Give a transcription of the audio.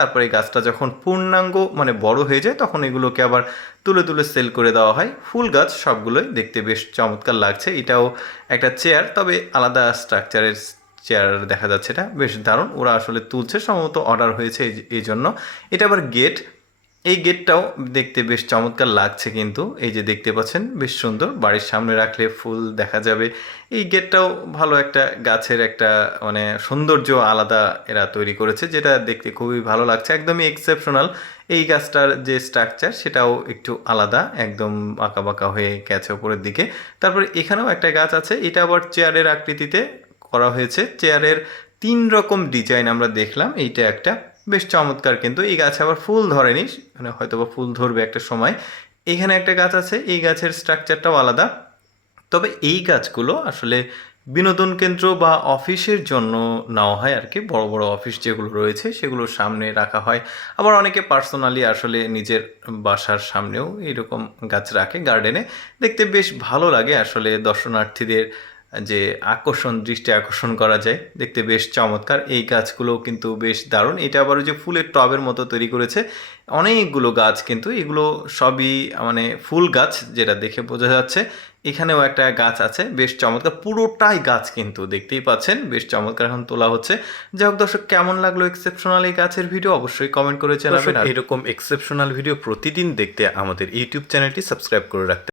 তারপরে এই গাছটা যখন পূর্ণাঙ্গ মানে বড় হয়ে যায় তখন এগুলোকে আবার তুলে তুলে সেল করে দেওয়া হয়। ফুল গাছ সবগুলোই দেখতে বেশ চমৎকার লাগছে। এটাও একটা চেয়ার, তবে আলাদা স্ট্রাকচারের চেয়ার দেখা যাচ্ছে। এটা বেশ দারুণ, ওরা আসলে তুলছে, সম্ভবত অর্ডার হয়েছে এই জন্য। এটা আবার গেট, এই গেটটাও দেখতে বেশ চমৎকার লাগছে, কিন্তু এই যে দেখতে পাচ্ছেন বেশ সুন্দর, বাড়ির সামনে রাখলে ফুল দেখা যাবে। এই গেটটাও ভালো, একটা গাছের একটা মানে সৌন্দর্য আলাদা এরা তৈরি করেছে, যেটা দেখতে খুবই ভালো লাগছে, একদমই এক্সেপশনাল। এই গাছটার যে স্ট্রাকচার সেটাও একটু আলাদা, একদম বাঁকা বাঁকা হয়ে গেছে উপরের দিকে। তারপরে এখানেও একটা গাছ আছে, এটা আবার চেয়ারের আকৃতিতে করা হয়েছে। চেয়ারের 3 রকম ডিজাইন আমরা দেখলাম, এইটা একটা বেশ চমৎকার। কিন্তু এই গাছে আবার ফুল ধরেনি, মানে হয়তো বা ফুল ধরবে একটা সময়। এখানে একটা গাছ আছে, এই গাছের স্ট্রাকচারটাও আলাদা। তবে এই গাছগুলো আসলে বিনোদন কেন্দ্র বা অফিসের জন্য নেওয়া হয় আর কি, বড় বড় অফিস যেগুলো রয়েছে সেগুলোর সামনে রাখা হয়। আবার অনেকে পার্সোনালি আসলে নিজের বাসার সামনেও এরকম গাছ রাখে গার্ডেনে, দেখতে বেশ ভালো লাগে আসলে। দর্শনার্থীদের যে দৃষ্টি আকর্ষণ করা যায়, দেখতে বেশ চমৎকার। এই গাছগুলোও কিন্তু বেশ দারুণ। এটা আবার ওই যে ফুলের টবের মতো তৈরি করেছে, অনেকগুলো গাছ, কিন্তু এগুলো সবই মানে ফুল গাছ, যেটা দেখে বোঝা যাচ্ছে। এখানেও একটা গাছ আছে বেশ চমৎকার, পুরোটাই গাছ, কিন্তু দেখতেই পাচ্ছেন বেশ চমৎকার এখন তোলা হচ্ছে। যাই হোক দর্শক, কেমন লাগলো এক্সেপশনাল এই গাছের ভিডিও অবশ্যই কমেন্ট করে জানাবেন। আর এরকম এক্সেপশনাল ভিডিও প্রতিদিন দেখতে আমাদের ইউটিউব চ্যানেলটি সাবস্ক্রাইব করে রাখতে